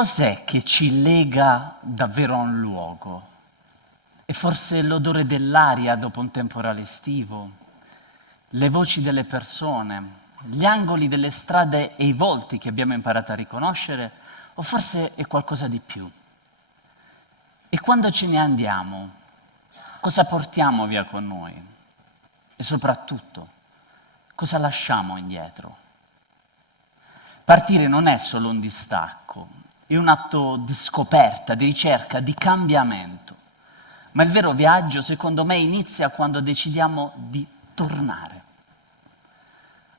Cos'è che ci lega davvero a un luogo? È forse l'odore dell'aria dopo un temporale estivo, le voci delle persone, gli angoli delle strade e i volti che abbiamo imparato a riconoscere, o forse è qualcosa di più? E quando ce ne andiamo, cosa portiamo via con noi? E soprattutto, cosa lasciamo indietro? Partire non è solo un distacco, è un atto di scoperta, di ricerca, di cambiamento. Ma il vero viaggio, secondo me, inizia quando decidiamo di tornare.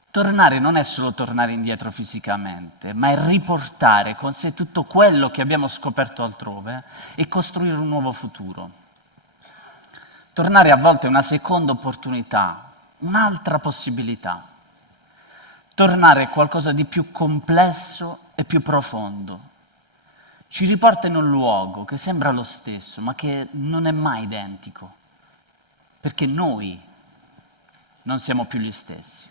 Tornare non è solo tornare indietro fisicamente, ma è riportare con sé tutto quello che abbiamo scoperto altrove e costruire un nuovo futuro. Tornare a volte è una seconda opportunità, un'altra possibilità. Tornare è qualcosa di più complesso e più profondo. Ci riporta in un luogo che sembra lo stesso, ma che non è mai identico, perché noi non siamo più gli stessi.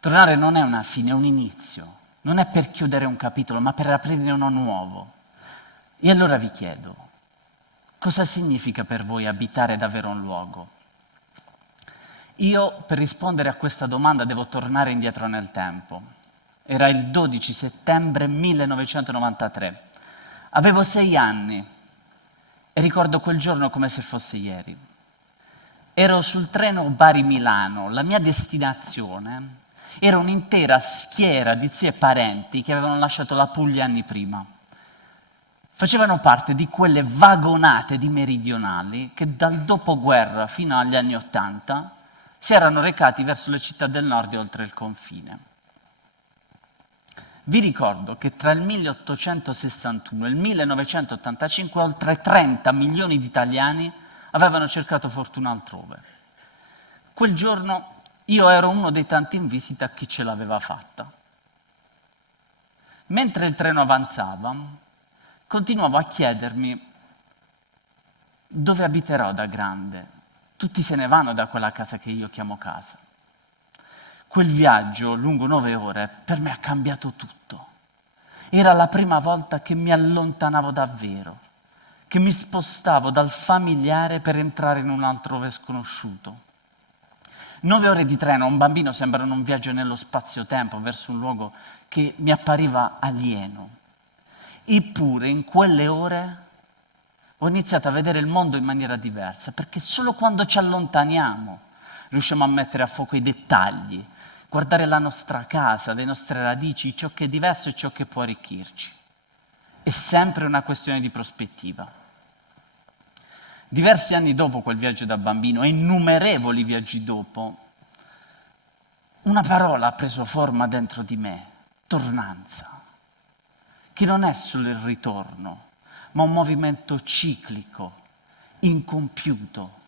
Tornare non è una fine, è un inizio, non è per chiudere un capitolo, ma per aprire uno nuovo. E allora vi chiedo, cosa significa per voi abitare davvero un luogo? Io, per rispondere a questa domanda, devo tornare indietro nel tempo. Era il 12 settembre 1993. Avevo 6 anni e ricordo quel giorno come se fosse ieri. Ero sul treno Bari-Milano, la mia destinazione era un'intera schiera di zii e parenti che avevano lasciato la Puglia anni prima. Facevano parte di quelle vagonate di meridionali che dal dopoguerra fino agli anni '80 si erano recati verso le città del nord e oltre il confine. Vi ricordo che tra il 1861 e il 1985 oltre 30 milioni di italiani avevano cercato fortuna altrove. Quel giorno io ero uno dei tanti in visita a chi ce l'aveva fatta. Mentre il treno avanzava, continuavo a chiedermi dove abiterò da grande. Tutti se ne vanno da quella casa che io chiamo casa. Quel viaggio, lungo 9 ore, per me ha cambiato tutto. Era la prima volta che mi allontanavo davvero, che mi spostavo dal familiare per entrare in un altrove sconosciuto. 9 ore di treno a un bambino sembrano un viaggio nello spazio-tempo verso un luogo che mi appariva alieno. Eppure in quelle ore ho iniziato a vedere il mondo in maniera diversa, perché solo quando ci allontaniamo riusciamo a mettere a fuoco i dettagli, guardare la nostra casa, le nostre radici, ciò che è diverso e ciò che può arricchirci. È sempre una questione di prospettiva. Diversi anni dopo quel viaggio da bambino, e innumerevoli viaggi dopo, una parola ha preso forma dentro di me, tornanza, che non è solo il ritorno, ma un movimento ciclico, incompiuto,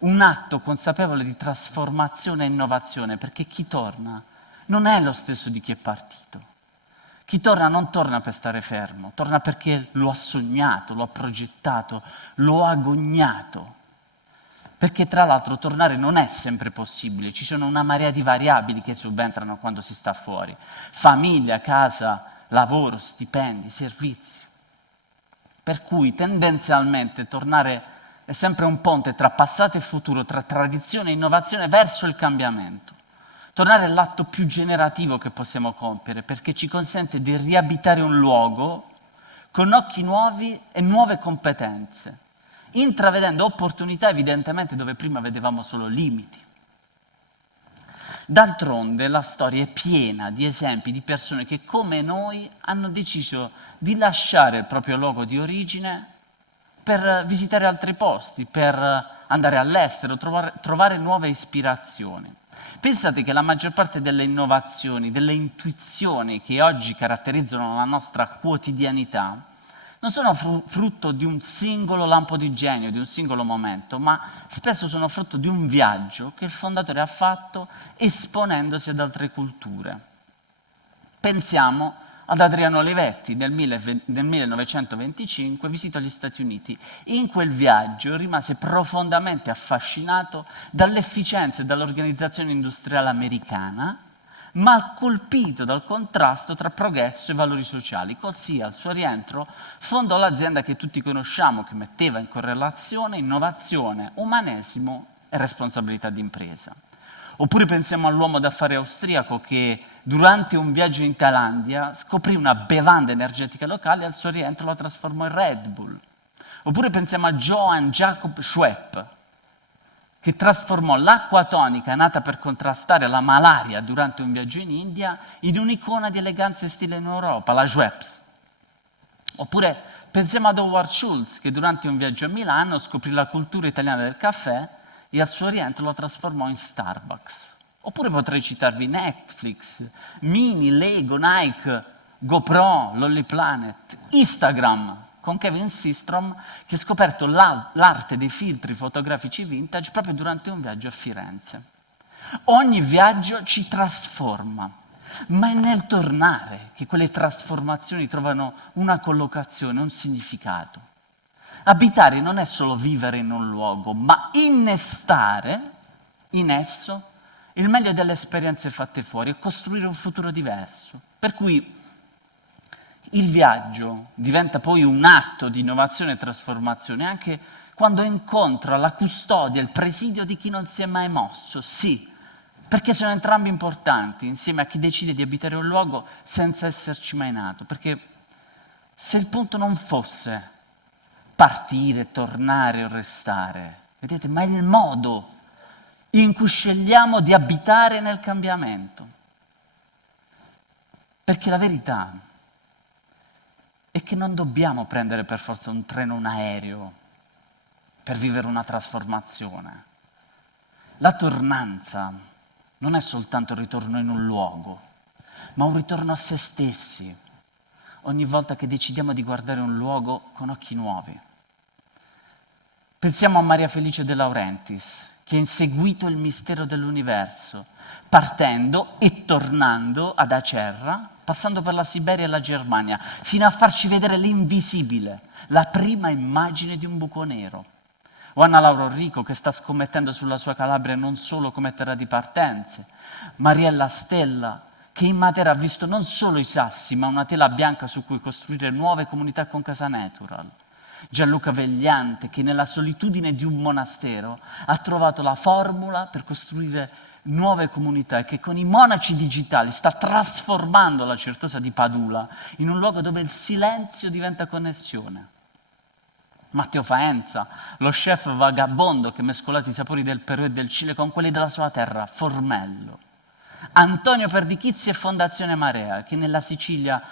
un atto consapevole di trasformazione e innovazione, perché chi torna non è lo stesso di chi è partito. Chi torna non torna per stare fermo, torna perché lo ha sognato, lo ha progettato, lo ha agognato. Perché tra l'altro tornare non è sempre possibile, ci sono una marea di variabili che subentrano quando si sta fuori. Famiglia, casa, lavoro, stipendi, servizi. Per cui tendenzialmente tornare è sempre un ponte tra passato e futuro, tra tradizione e innovazione verso il cambiamento. Tornare è l'atto più generativo che possiamo compiere, perché ci consente di riabitare un luogo con occhi nuovi e nuove competenze, intravedendo opportunità evidentemente dove prima vedevamo solo limiti. D'altronde la storia è piena di esempi di persone che come noi hanno deciso di lasciare il proprio luogo di origine per visitare altri posti, per andare all'estero, trovare nuove ispirazioni. Pensate che la maggior parte delle innovazioni, delle intuizioni che oggi caratterizzano la nostra quotidianità non sono frutto di un singolo lampo di genio, di un singolo momento, ma spesso sono frutto di un viaggio che il fondatore ha fatto esponendosi ad altre culture. Pensiamo ad Adriano Olivetti, nel 1925 visitò gli Stati Uniti. In quel viaggio rimase profondamente affascinato dall'efficienza e dall'organizzazione industriale americana, ma colpito dal contrasto tra progresso e valori sociali. Così, al suo rientro, fondò l'azienda che tutti conosciamo, che metteva in correlazione innovazione, umanesimo e responsabilità d'impresa. Oppure pensiamo all'uomo d'affari austriaco che durante un viaggio in Thailandia scoprì una bevanda energetica locale e al suo rientro la trasformò in Red Bull. Oppure pensiamo a Johann Jakob Schwepp, che trasformò l'acqua tonica nata per contrastare la malaria durante un viaggio in India in un'icona di eleganza e stile in Europa, la Schweppes. Oppure pensiamo ad Howard Schultz, che durante un viaggio a Milano scoprì la cultura italiana del caffè e al suo rientro lo trasformò in Starbucks. Oppure potrei citarvi Netflix, Mini, Lego, Nike, GoPro, LollyPlanet, Instagram, con Kevin Systrom, che ha scoperto l'arte dei filtri fotografici vintage proprio durante un viaggio a Firenze. Ogni viaggio ci trasforma, ma è nel tornare che quelle trasformazioni trovano una collocazione, un significato. Abitare non è solo vivere in un luogo, ma innestare in esso il meglio delle esperienze fatte fuori e costruire un futuro diverso. Per cui il viaggio diventa poi un atto di innovazione e trasformazione anche quando incontra la custodia, il presidio di chi non si è mai mosso, sì, perché sono entrambi importanti insieme a chi decide di abitare un luogo senza esserci mai nato, perché se il punto non fosse partire, tornare o restare, vedete, ma è il modo in cui scegliamo di abitare nel cambiamento. Perché la verità è che non dobbiamo prendere per forza un treno o un aereo per vivere una trasformazione. La tornanza non è soltanto il ritorno in un luogo, ma un ritorno a se stessi, ogni volta che decidiamo di guardare un luogo con occhi nuovi. Pensiamo a Maria Felice De Laurentiis, che ha inseguito il mistero dell'universo, partendo e tornando ad Acerra, passando per la Siberia e la Germania, fino a farci vedere l'invisibile, la prima immagine di un buco nero. O Anna Laura Enrico, che sta scommettendo sulla sua Calabria non solo come terra di partenze. Mariella Stella, che in Matera ha visto non solo i sassi, ma una tela bianca su cui costruire nuove comunità con Casa Natural. Gianluca Vegliante, che nella solitudine di un monastero ha trovato la formula per costruire nuove comunità e che con i monaci digitali sta trasformando la Certosa di Padula in un luogo dove il silenzio diventa connessione. Matteo Faenza, lo chef vagabondo che ha mescolato i sapori del Perù e del Cile con quelli della sua terra, Formello. Antonio Perdichizzi e Fondazione Marea, che nella Sicilia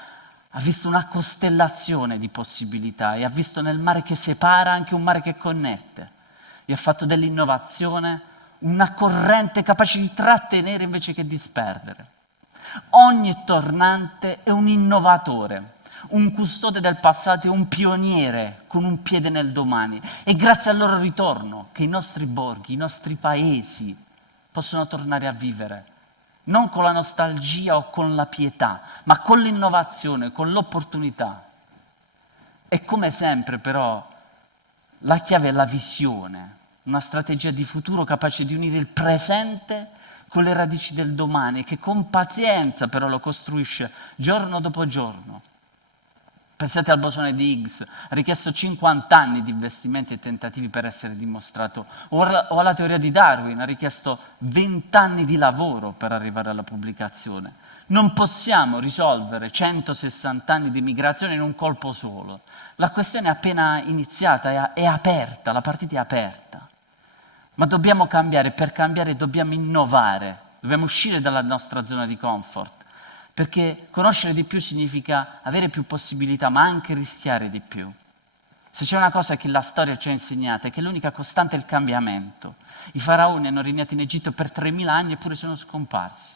ha visto una costellazione di possibilità e ha visto nel mare che separa anche un mare che connette e ha fatto dell'innovazione una corrente capace di trattenere invece che disperdere. Ogni tornante è un innovatore, un custode del passato e un pioniere con un piede nel domani. È grazie al loro ritorno che i nostri borghi, i nostri paesi possono tornare a vivere. Non con la nostalgia o con la pietà, ma con l'innovazione, con l'opportunità. E come sempre però la chiave è la visione, una strategia di futuro capace di unire il presente con le radici del domani, che con pazienza però lo costruisce giorno dopo giorno. Pensate al bosone di Higgs, ha richiesto 50 anni di investimenti e tentativi per essere dimostrato, o alla teoria di Darwin, ha richiesto 20 anni di lavoro per arrivare alla pubblicazione. Non possiamo risolvere 160 anni di migrazione in un colpo solo. La questione è appena iniziata, è aperta, la partita è aperta. Ma dobbiamo cambiare, per cambiare dobbiamo innovare, dobbiamo uscire dalla nostra zona di comfort. Perché conoscere di più significa avere più possibilità, ma anche rischiare di più. Se c'è una cosa che la storia ci ha insegnato è che l'unica costante è il cambiamento. I faraoni hanno regnato in Egitto per 3000 anni eppure sono scomparsi.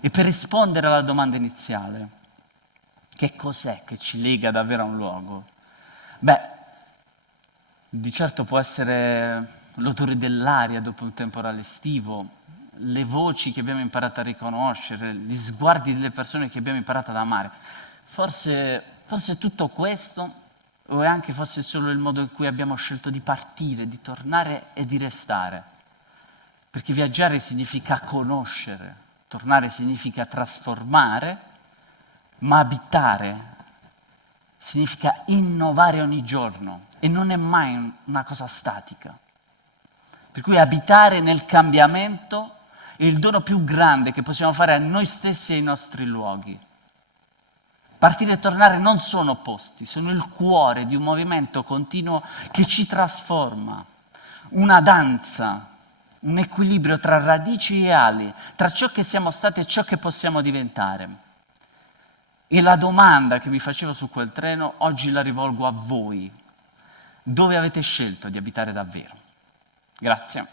E per rispondere alla domanda iniziale, che cos'è che ci lega davvero a un luogo? Beh, di certo può essere l'odore dell'aria dopo un temporale estivo, le voci che abbiamo imparato a riconoscere, gli sguardi delle persone che abbiamo imparato ad amare. Forse è tutto questo, o è anche forse solo il modo in cui abbiamo scelto di partire, di tornare e di restare. Perché viaggiare significa conoscere, Tornare significa trasformare, ma abitare significa innovare ogni giorno e non è mai una cosa statica. Per cui abitare nel cambiamento è il dono più grande che possiamo fare a noi stessi e ai nostri luoghi. Partire e tornare non sono opposti, sono il cuore di un movimento continuo che ci trasforma, una danza, un equilibrio tra radici e ali, tra ciò che siamo stati e ciò che possiamo diventare. E la domanda che mi facevo su quel treno, oggi la rivolgo a voi. Dove avete scelto di abitare davvero? Grazie.